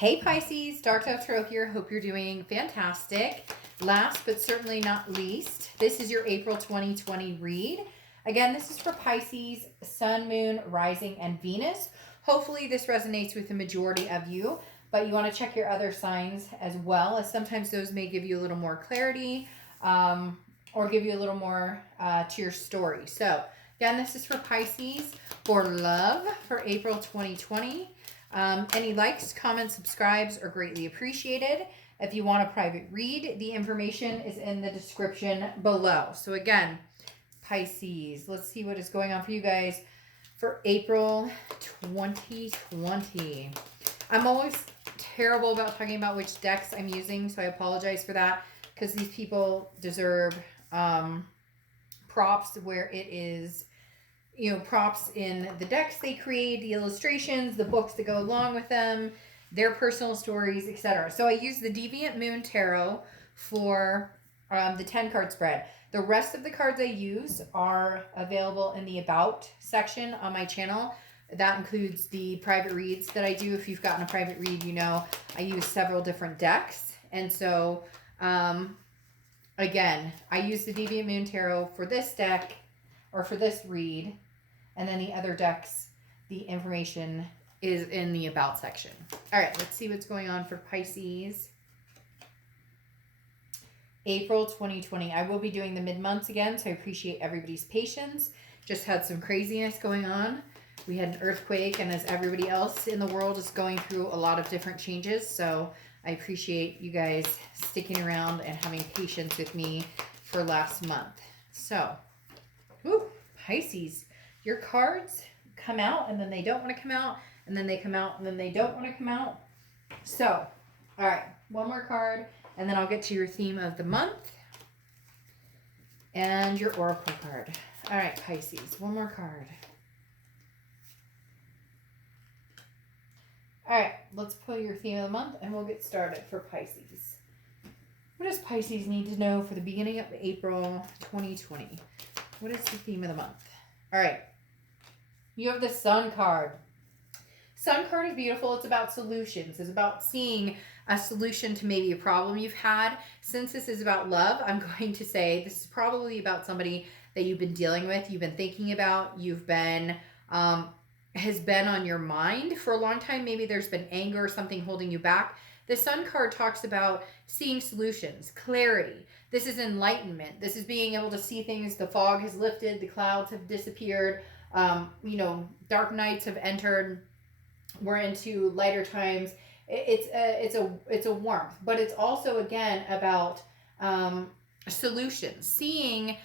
Hey Pisces, Dark Dove Tarot here. Hope you're doing fantastic. Last but certainly not least, this is your April 2020 read. Again, this is for Pisces, Sun, Moon, Rising, and Venus. Hopefully this resonates with the majority of you, but you want to check your other signs as well, as sometimes those may give you a little more clarity or give you a little more to your story. So again, this is for Pisces for love for April 2020. Any likes, comments, subscribes are greatly appreciated. If you want a private read, the information is in the description below. So again, Pisces, let's see what is going on for you guys for April 2020. I'm always terrible about talking about which decks I'm using, so I apologize for that, because these people deserve props where it is, you know, props in the decks they create, the illustrations, the books that go along with them, their personal stories, etc. So I use the Deviant Moon Tarot for the 10 card spread. The rest of the cards I use are available in the About section on my channel. That includes the private reads that I do. If you've gotten a private read, you know I use several different decks. And so, again, I use the Deviant Moon Tarot for this deck, or for this read, and then the other decks, the information is in the About section. All right, let's see what's going on for Pisces. April 2020. I will be doing the mid-months again, so I appreciate everybody's patience. Just had some craziness going on. We had an earthquake, and as everybody else in the world is going through a lot of different changes, so I appreciate you guys sticking around and having patience with me for last month. So, whew, Pisces, your cards come out and then they don't want to come out, and then they come out and then they don't want to come out. So, all right, one more card and then I'll get to your theme of the month and your oracle card. All right, Pisces, one more card. All right, let's pull your theme of the month and we'll get started for Pisces. What does Pisces need to know for the beginning of April 2020? What is the theme of the month? All right. You have the Sun card. Sun card is beautiful. It's about solutions. It's about seeing a solution to maybe a problem you've had. Since this is about love, I'm going to say this is probably about somebody that you've been dealing with, you've been thinking about, you've been, has been on your mind for a long time. Maybe there's been anger or something holding you back. The Sun card talks about seeing solutions, clarity. This is enlightenment. This is being able to see things. The fog has lifted. The clouds have disappeared. You know, dark nights have entered. We're into lighter times. It's a warmth, but it's also, again, about solutions, seeing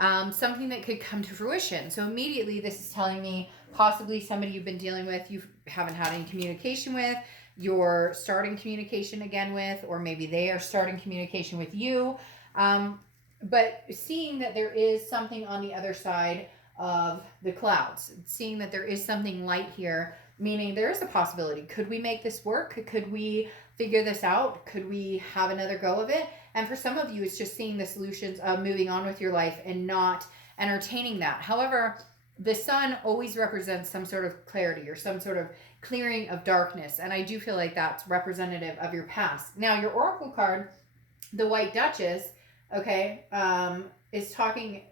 something that could come to fruition. So immediately this is telling me possibly somebody you've been dealing with, you haven't had any communication with, you're starting communication again with, or maybe they are starting communication with you. But seeing that there is something on the other side of the clouds, seeing that there is something light here, meaning there is a possibility. Could we make this work? Could we figure this out? Could we have another go of it? And for some of you, it's just seeing the solutions of moving on with your life and not entertaining that. However, the Sun always represents some sort of clarity or some sort of clearing of darkness. And I do feel like that's representative of your past. Now, your Oracle card, the White Duchess, okay, is talking,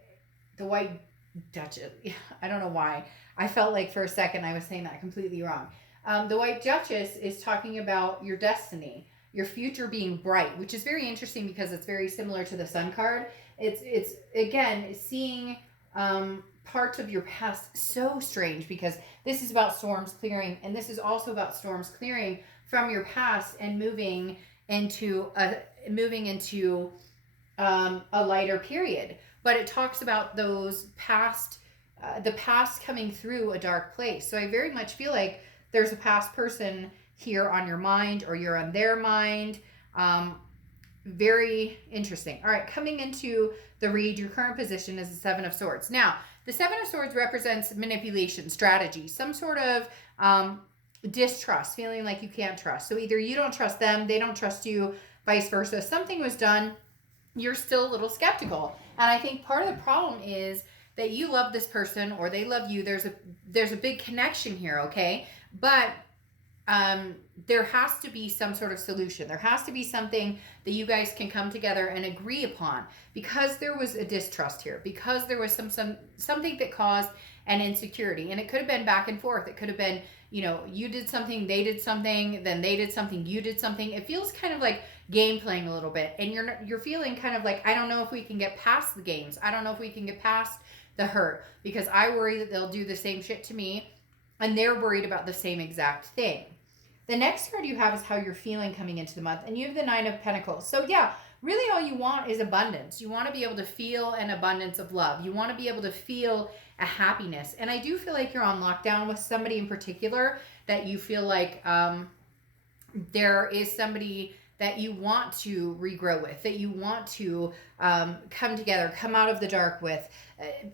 the White Duchess, I don't know why. I felt like for a second I was saying that completely wrong. The White Duchess is talking about your destiny, your future being bright, which is very interesting because it's very similar to the Sun card. It's again, seeing parts of your past. So strange, because this is about storms clearing, and this is also about storms clearing from your past and moving into a lighter period. But it talks about those past, the past coming through a dark place. So I very much feel like there's a past person here on your mind, or you're on their mind. Very interesting. All right, coming into the read, your current position is the Seven of Swords. Now, the Seven of Swords represents manipulation, strategy, some sort of distrust, feeling like you can't trust. So either you don't trust them, they don't trust you, vice versa. Something was done, you're still a little skeptical. And I think part of the problem is that you love this person or they love you. There's a big connection here, okay? But there has to be some sort of solution. There has to be something that you guys can come together and agree upon, because there was a distrust here, because there was something that caused an insecurity, and it could have been back and forth. It could have been, you did something, they did something, then they did something, you did something. It feels kind of like game playing a little bit, and you're feeling kind of like, I don't know if we can get past the games. I don't know if we can get past the hurt, because I worry that they'll do the same shit to me, and they're worried about the same exact thing. The next card you have is how you're feeling coming into the month, and you have the Nine of Pentacles. So yeah, really all you want is abundance. You want to be able to feel an abundance of love. You want to be able to feel a happiness. And I do feel like you're on lockdown with somebody in particular, that you feel like there is somebody that you want to regrow with, that you want to come together, come out of the dark with.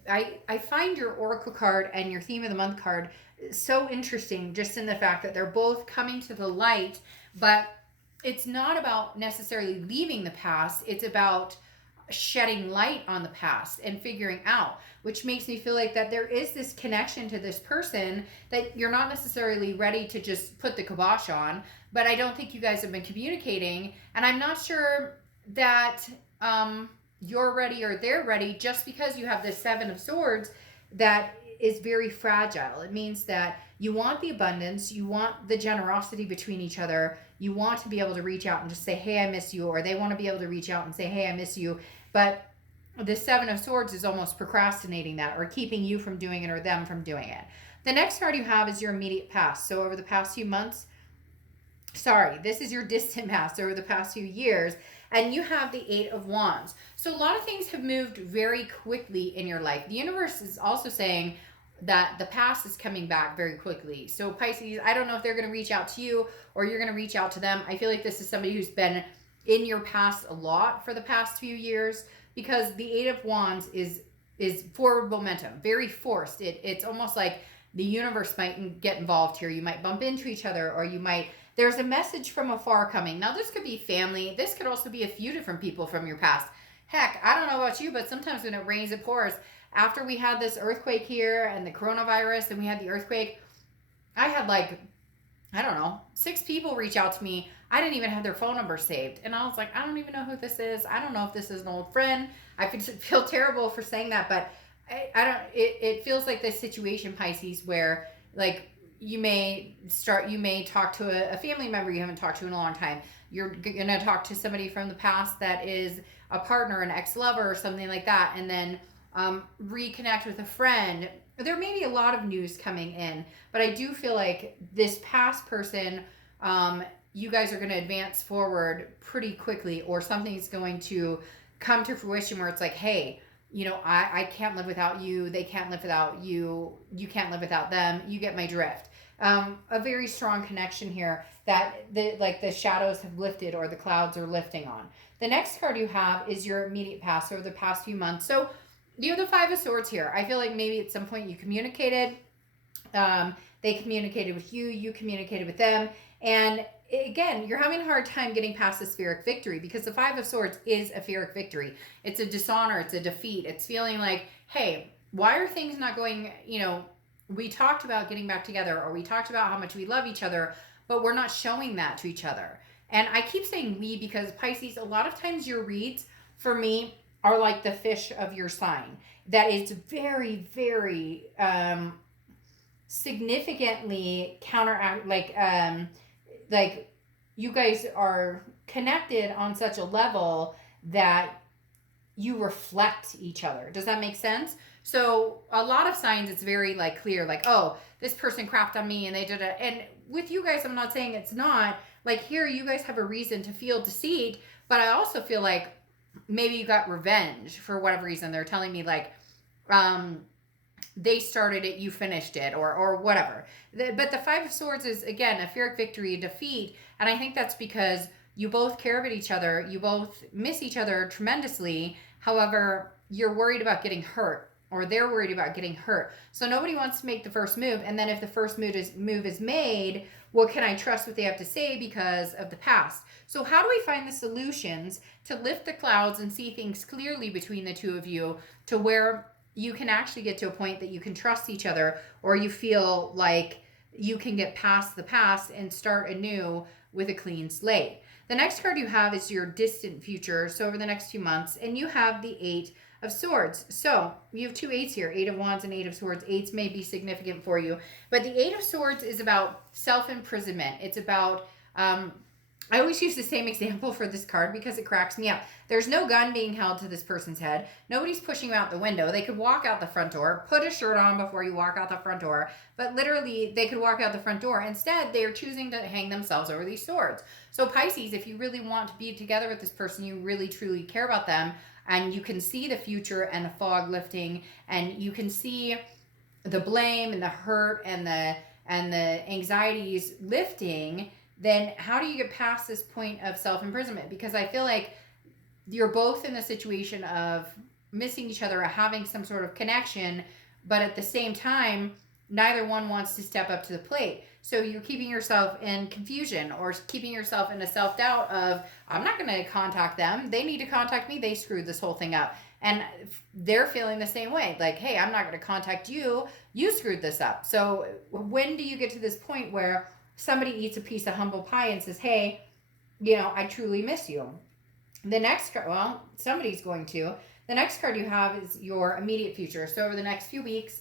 I find your Oracle card and your Theme of the Month card so interesting, just in the fact that they're both coming to the light, but it's not about necessarily leaving the past. It's about shedding light on the past and figuring out, which makes me feel like that there is this connection to this person that you're not necessarily ready to just put the kibosh on, but I don't think you guys have been communicating, and I'm not sure that you're ready or they're ready, just because you have this Seven of Swords that is very fragile. It means that you want the abundance, you want the generosity between each other, you want to be able to reach out and just say, hey, I miss you, or they want to be able to reach out and say, hey, I miss you. But the Seven of Swords is almost procrastinating that, or keeping you from doing it or them from doing it. The next card you have is your immediate past. So over the past few months, this is your distant past, over the past few years, and you have the Eight of Wands. So a lot of things have moved very quickly in your life. The universe is also saying that the past is coming back very quickly. So Pisces, I don't know if they're going to reach out to you or you're going to reach out to them. I feel like this is somebody who's been in your past a lot for the past few years, because the Eight of Wands is forward momentum, very forced. It's almost like the universe might get involved here. You might bump into each other, or there's a message from afar coming. Now, this could be family. This could also be a few different people from your past. Heck, I don't know about you, but sometimes when it rains, it pours. After we had this earthquake here and the coronavirus, and we had the earthquake, I had 6 people reach out to me. I didn't even have their phone number saved. And I was like, I don't even know who this is. I don't know if this is an old friend. I feel terrible for saying that, but it feels like this situation, Pisces, where you may talk to a family member you haven't talked to in a long time. You're going to talk to somebody from the past that is a partner, an ex-lover or something like that, and then reconnect with a friend. There may be a lot of news coming in, but I do feel like this past person, you guys are going to advance forward pretty quickly, or something's going to come to fruition where it's like, hey, I can't live without you. They can't live without you. You can't live without them. You get my drift. A very strong connection here that the shadows have lifted, or the clouds are lifting on. The next card you have is your immediate past, over the past few months. So you have the Five of Swords here. I feel like maybe at some point you communicated. They communicated with you. You communicated with them. And again, you're having a hard time getting past the Pyrrhic victory, because the Five of Swords is a Pyrrhic victory. It's a dishonor. It's a defeat. It's feeling like, hey, why are things not going, we talked about getting back together, or we talked about how much we love each other, but we're not showing that to each other. And I keep saying we, because Pisces, a lot of times your reads for me are like the fish of your sign. That is very, very significantly counteract, like you guys are connected on such a level that you reflect each other. Does that make sense? So a lot of signs, it's very clear, oh, this person crapped on me and they did it. And with you guys, I'm not saying it's not. Here, you guys have a reason to feel deceit, but I also feel like maybe you got revenge for whatever reason. They're telling me they started it, you finished it, or whatever. But the Five of Swords is, again, a Pyrrhic victory, a defeat. And I think that's because you both care about each other. You both miss each other tremendously. However, you're worried about getting hurt, or they're worried about getting hurt. So nobody wants to make the first move. And then if the first move is made, what can I trust what they have to say because of the past? So how do we find the solutions to lift the clouds and see things clearly between the two of you, to where you can actually get to a point that you can trust each other, or you feel like you can get past the past and start anew with a clean slate. The next card you have is your distant future, so over the next few months, and you have the Eight of Swords. So you have two eights here, Eight of Wands and Eight of Swords. Eights may be significant for you, but the Eight of Swords is about self-imprisonment. It's about, I always use the same example for this card because it cracks me up. There's no gun being held to this person's head. Nobody's pushing them out the window. They could walk out the front door, put a shirt on before you walk out the front door, but literally they could walk out the front door. Instead, they're choosing to hang themselves over these swords. So Pisces, if you really want to be together with this person, you really truly care about them, and you can see the future and the fog lifting, and you can see the blame and the hurt and the anxieties lifting, then how do you get past this point of self-imprisonment? Because I feel like you're both in a situation of missing each other or having some sort of connection, but at the same time, neither one wants to step up to the plate. So you're keeping yourself in confusion or keeping yourself in a self-doubt of, I'm not going to contact them. They need to contact me. They screwed this whole thing up. And they're feeling the same way. Like, hey, I'm not going to contact you. You screwed this up. So when do you get to this point where somebody eats a piece of humble pie and says, hey, I truly miss you? The next card, well, somebody's going to. The next card you have is your immediate future. So over the next few weeks,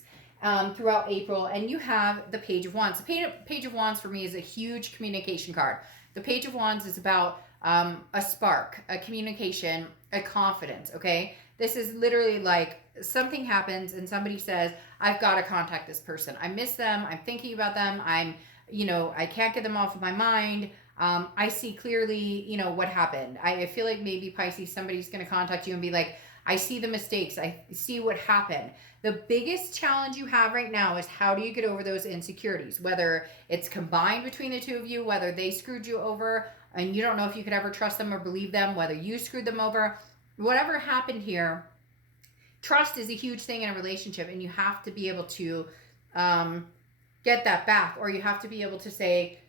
throughout April, and you have the Page of Wands. The Page of Wands for me is a huge communication card. The Page of Wands is about a spark, a communication, a confidence, okay? This is literally like something happens and somebody says, I've got to contact this person. I miss them. I'm thinking about them. I can't get them off of my mind. I see clearly, what happened. I feel like maybe Pisces, somebody's going to contact you and be like, I see the mistakes. I see what happened. The biggest challenge you have right now is how do you get over those insecurities, whether it's combined between the two of you, whether they screwed you over and you don't know if you could ever trust them or believe them, whether you screwed them over, whatever happened here. Trust is a huge thing in a relationship, and you have to be able to get that back, or you have to be able to say,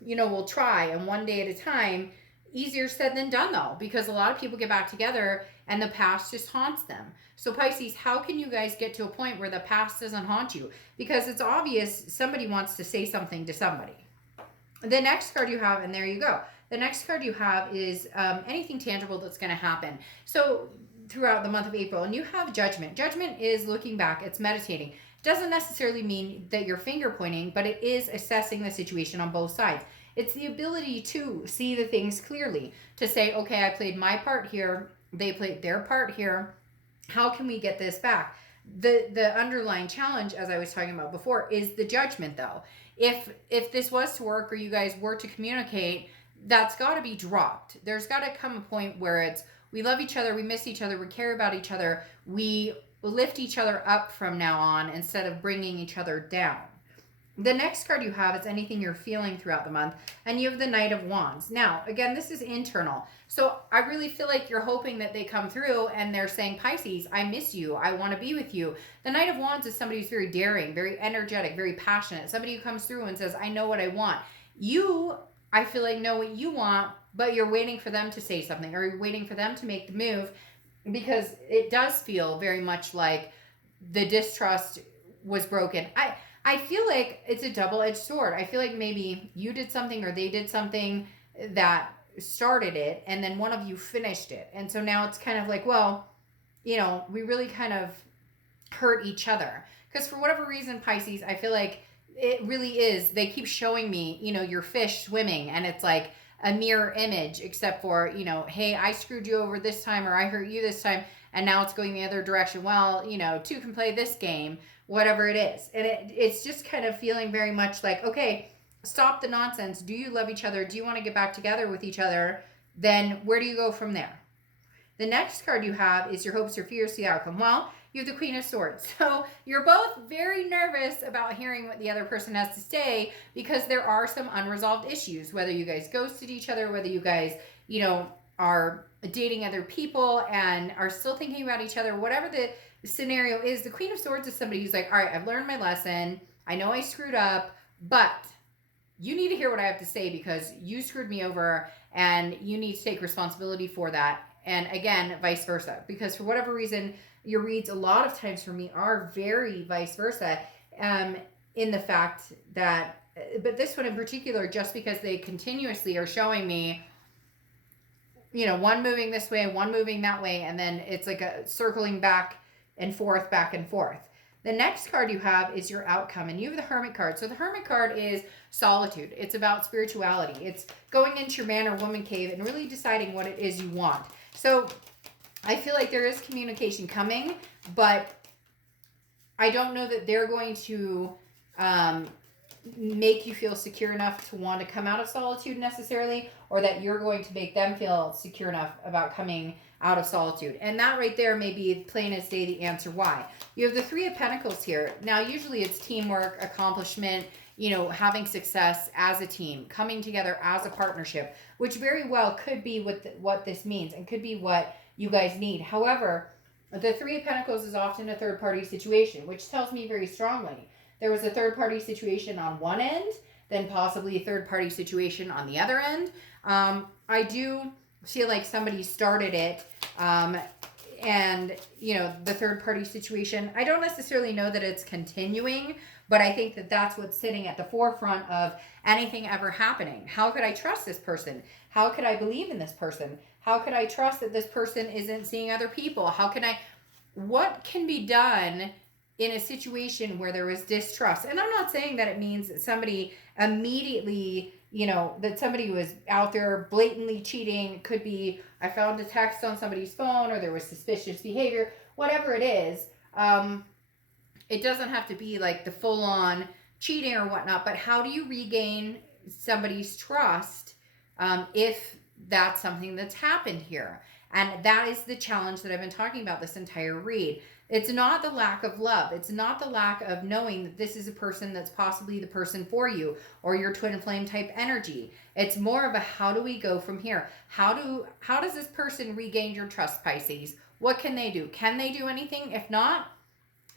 we'll try, and one day at a time. Easier said than done, though, because a lot of people get back together and the past just haunts them. So Pisces, how can you guys get to a point where the past doesn't haunt you? Because it's obvious somebody wants to say something to somebody. The next card you have, and there you go. The next card you have is anything tangible that's going to happen. So throughout the month of April, and you have Judgment. Judgment is looking back. It's meditating. Doesn't necessarily mean that you're finger pointing, but it is assessing the situation on both sides. It's the ability to see the things clearly, to say, okay, I played my part here. They played their part here. How can we get this back? The underlying challenge, as I was talking about before, is the judgment, though. If this was to work, or you guys were to communicate, that's got to be dropped. There's got to come a point where it's, we love each other, we miss each other, we care about each other, we lift each other up from now on instead of bringing each other down. The next card you have is anything you're feeling throughout the month, and you have the Knight of Wands. Now, again, this is internal. So I really feel like you're hoping that they come through and they're saying, Pisces, I miss you. I want to be with you. The Knight of Wands is somebody who's very daring, very energetic, very passionate. Somebody who comes through and says, I know what I want. You, I feel like, know what you want, but you're waiting for them to say something, or you're waiting for them to make the move, because it does feel very much like the distrust was broken. I feel like it's a double-edged sword. I feel like maybe you did something or they did something that started it, and then one of you finished it. And so now it's kind of like, well, we really kind of hurt each other. Because for whatever reason, Pisces, I feel like it really is. They keep showing me, your fish swimming, and it's like a mirror image, except for, hey, I screwed you over this time, or I hurt you this time, and now it's going the other direction. Well, two can play this game, whatever it is. And it's just kind of feeling very much like, okay, stop the nonsense. Do you love each other? Do you want to get back together with each other? Then where do you go from there? The next card you have is your hopes, your fears, the outcome. Well, you have the Queen of Swords. So you're both very nervous about hearing what the other person has to say, because there are some unresolved issues, whether you guys ghosted each other, whether you guys, are dating other people and are still thinking about each other, whatever the scenario is. The Queen of Swords is somebody who's like, all right, I've learned my lesson. I know I screwed up, but you need to hear what I have to say, because you screwed me over and you need to take responsibility for that. And again, vice versa, because for whatever reason, your reads a lot of times for me are very vice versa. in the fact that, but this one in particular, just because they continuously are showing me, you know, one moving this way, one moving that way, and then it's like a circling back and forth, back and forth. The next card you have is your outcome, and you have the Hermit card. So the Hermit card is solitude. It's about spirituality. It's going into your man or woman cave and really deciding what it is you want. So I feel like there is communication coming, but I don't know that they're going to make you feel secure enough to want to come out of solitude necessarily, or that you're going to make them feel secure enough about coming out of solitude. And that right there may be plain as day the answer why. You have the Three of Pentacles here. Now, usually it's teamwork, accomplishment, you know, having success as a team, coming together as a partnership, which very well could be what this means and could be what you guys need. However, the Three of Pentacles is often a third-party situation, which tells me very strongly there was a third-party situation on one end, then possibly a third-party situation on the other end. I do feel like somebody started it, and, you know, the third-party situation, I don't necessarily know that it's continuing, but I think that that's what's sitting at the forefront of anything ever happening. How could I trust this person? How could I believe in this person? How could I trust that this person isn't seeing other people? What can be done in a situation where there is distrust? And I'm not saying that it means that somebody immediately, you know, that somebody was out there blatantly cheating. It could be, I found a text on somebody's phone, or there was suspicious behavior, whatever it is. It doesn't have to be like the full-on cheating or whatnot, but how do you regain somebody's trust if that's something that's happened here? And that is the challenge that I've been talking about this entire read. It's not the lack of love. It's not the lack of knowing that this is a person that's possibly the person for you, or your twin flame type energy. It's more of a, how do we go from here? How does this person regain your trust, Pisces? What can they do? Can they do anything? If not,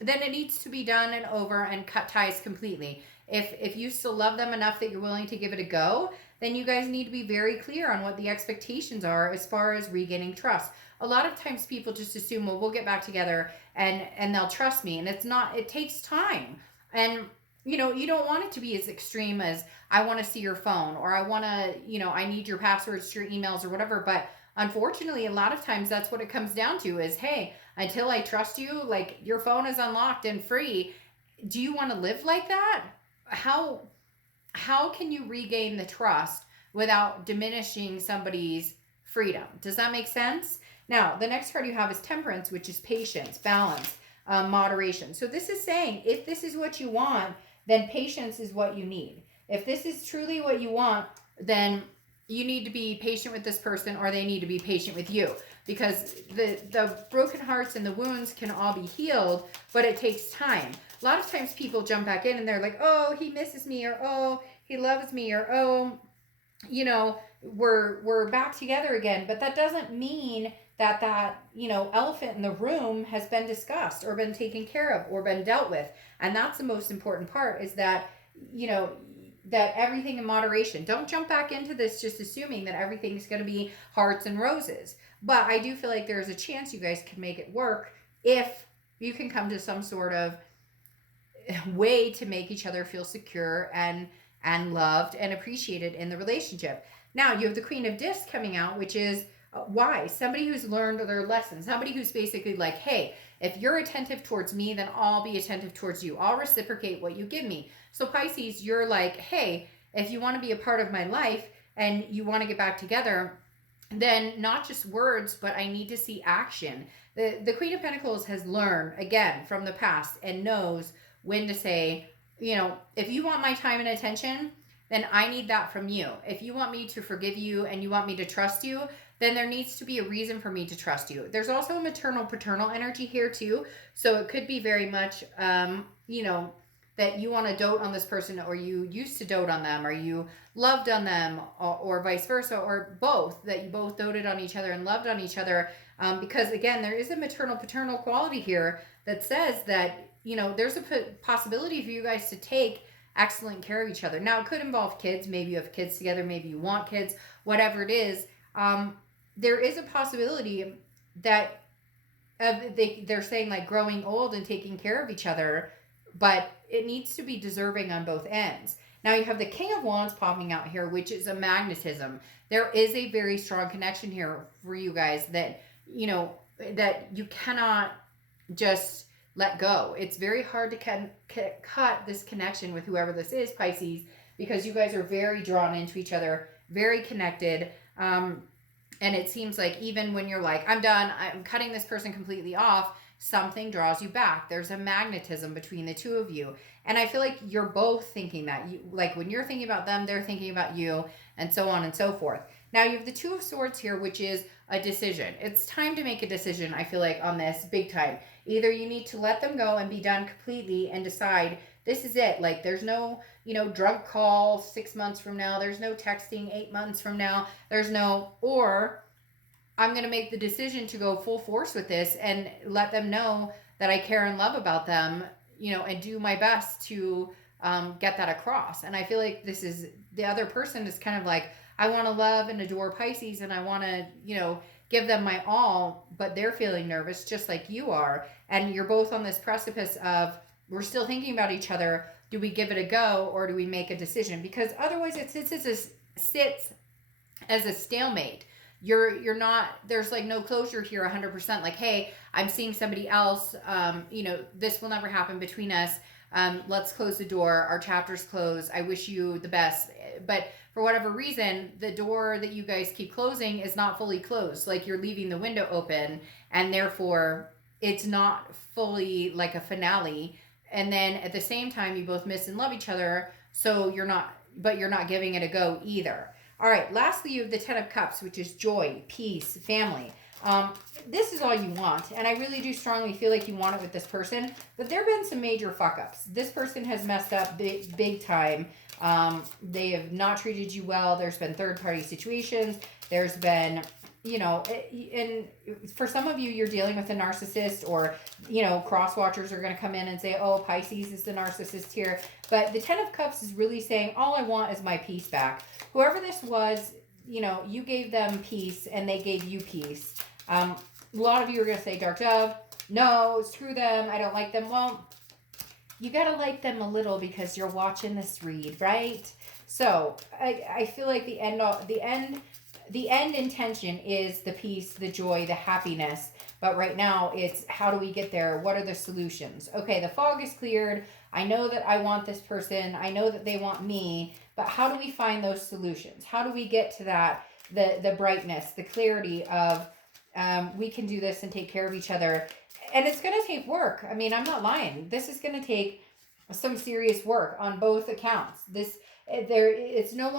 then it needs to be done and over and cut ties completely. If you still love them enough that you're willing to give it a go, then you guys need to be very clear on what the expectations are as far as regaining trust. A lot of times people just assume, well, we'll get back together and they'll trust me. And it's not, it takes time. And, you know, you don't want it to be as extreme as, I want to see your phone, or I want to, you know, I need your passwords to your emails or whatever. But unfortunately, a lot of times that's what it comes down to is, hey, until I trust you, like, your phone is unlocked and free. Do you want to live like that? How can you regain the trust without diminishing somebody's freedom? Does that make sense? Now, the next card you have is Temperance, which is patience, balance, moderation. So this is saying, if this is what you want, then patience is what you need. If this is truly what you want, then you need to be patient with this person, or they need to be patient with you, because the broken hearts and the wounds can all be healed, but it takes time. A lot of times people jump back in and they're like, oh, he misses me, or oh, he loves me, or oh, you know, we're back together again. But that doesn't mean that you know, elephant in the room has been discussed or been taken care of or been dealt with. And that's the most important part, is that, you know, that everything in moderation. Don't jump back into this just assuming that everything's going to be hearts and roses. But I do feel like there's a chance you guys can make it work if you can come to some sort of way to make each other feel secure and loved and appreciated in the relationship. Now, you have the Queen of Discs coming out, which is wise. Somebody who's learned their lessons. Somebody who's basically like, hey, if you're attentive towards me, then I'll be attentive towards you. I'll reciprocate what you give me. So Pisces, you're like, hey, if you want to be a part of my life and you want to get back together, then not just words, but I need to see action. The Queen of Pentacles has learned, again, from the past, and knows when to say, you know, if you want my time and attention, then I need that from you. If you want me to forgive you and you want me to trust you, then there needs to be a reason for me to trust you. There's also a maternal paternal energy here too. So it could be very much, you know, that you want to dote on this person, or you used to dote on them, or you loved on them, or vice versa, or both, that you both doted on each other and loved on each other. Because again, there is a maternal paternal quality here that says that, you know, there's a possibility for you guys to take excellent care of each other. Now, it could involve kids. Maybe you have kids together. Maybe you want kids. Whatever it is, there is a possibility that they're saying, like, growing old and taking care of each other but it needs to be deserving on both ends. Now you have the King of Wands popping out here, which is a magnetism. There is a very strong connection here for you guys that, you know, that you cannot just let go. It's very hard to cut this connection with whoever this is, Pisces, because you guys are very drawn into each other, very connected. And it seems like even when you're like, I'm done, I'm cutting this person completely off, something draws you back. There's a magnetism between the two of you. And I feel like you're both thinking that. Like when you're thinking about them, they're thinking about you, and so on and so forth. Now you have the Two of Swords here, which is a decision. It's time to make a decision, I feel like, on this big time. Either you need to let them go and be done completely and decide this is it. Like there's no, you know, drug call 6 months from now. There's no texting 8 months from now. There's no, or I'm going to make the decision to go full force with this and let them know that I care and love about them, you know, and do my best to get that across. And I feel like this is, the other person is kind of like, I want to love and adore Pisces and I want to, you know, give them my all, but they're feeling nervous just like you are. And you're both on this precipice of, we're still thinking about each other. Do we give it a go or do we make a decision? Because otherwise it sits as a stalemate. You're not, there's like no closure here 100%. Like, hey, I'm seeing somebody else. You know, this will never happen between us. Let's close the door. Our chapter's closed. I wish you the best. But for whatever reason, the door that you guys keep closing is not fully closed. Like you're leaving the window open and therefore it's not fully like a finale. And then at the same time, you both miss and love each other. So you're not giving it a go either. All right. Lastly, you have the Ten of Cups, which is joy, peace, family. This is all you want. And I really do strongly feel like you want it with this person. But there have been some major fuck ups. This person has messed up big time. They have not treated you well. There's been third party situations. There's been, you know, and for some of you, you're dealing with a narcissist, or, you know, cross watchers are going to come in and say, oh, Pisces is the narcissist here. But the Ten of Cups is really saying, all I want is my peace back. Whoever this was, you know, you gave them peace and they gave you peace. A lot of you are going to say, Dark Dove, no, screw them. I don't like them. Well, you got to like them a little because you're watching this read, right? So I feel like the end intention is the peace, the joy, the happiness. But right now it's, how do we get there? What are the solutions? Okay, the fog is cleared. I know that I want this person. I know that they want me. But how do we find those solutions? How do we get to that, the brightness, the clarity of we can do this and take care of each other? And it's going to take work. I mean, I'm not lying. This is going to take some serious work on both accounts. It can no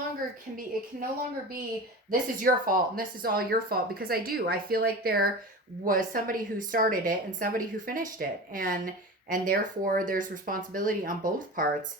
longer be this is your fault and this is all your fault, because I feel like there was somebody who started it and somebody who finished it, and therefore there's responsibility on both parts.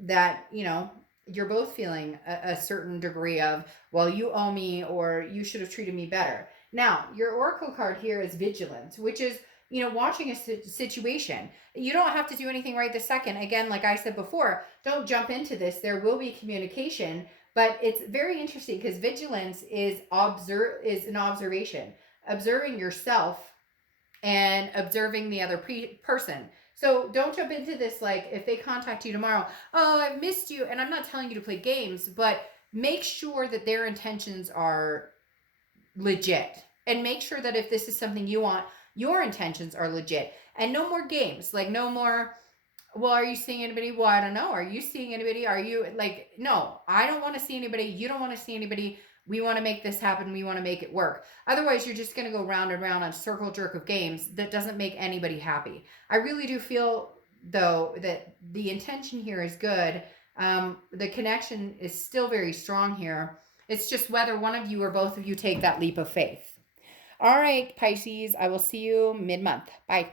That, you know, you're both feeling a certain degree of, well, you owe me, or you should have treated me better. Now, your oracle card here is vigilance, which is, you know, watching a situation. You don't have to do anything right this second. Again, like I said before, don't jump into this. There will be communication, but it's very interesting because vigilance is an observation, observing yourself and observing the other person. So don't jump into this like, if they contact you tomorrow, oh, I've missed you. And I'm not telling you to play games, but make sure that their intentions are legit. And make sure that if this is something you want, your intentions are legit. And no more games. Like no more, well, are you seeing anybody? Well, I don't know. Are you seeing anybody? Are you like, no, I don't want to see anybody. You don't want to see anybody. We want to make this happen. We want to make it work. Otherwise, you're just going to go round and round on a circle jerk of games that doesn't make anybody happy. I really do feel, though, that the intention here is good. The connection is still very strong here. It's just whether one of you or both of you take that leap of faith. All right, Pisces, I will see you mid-month. Bye.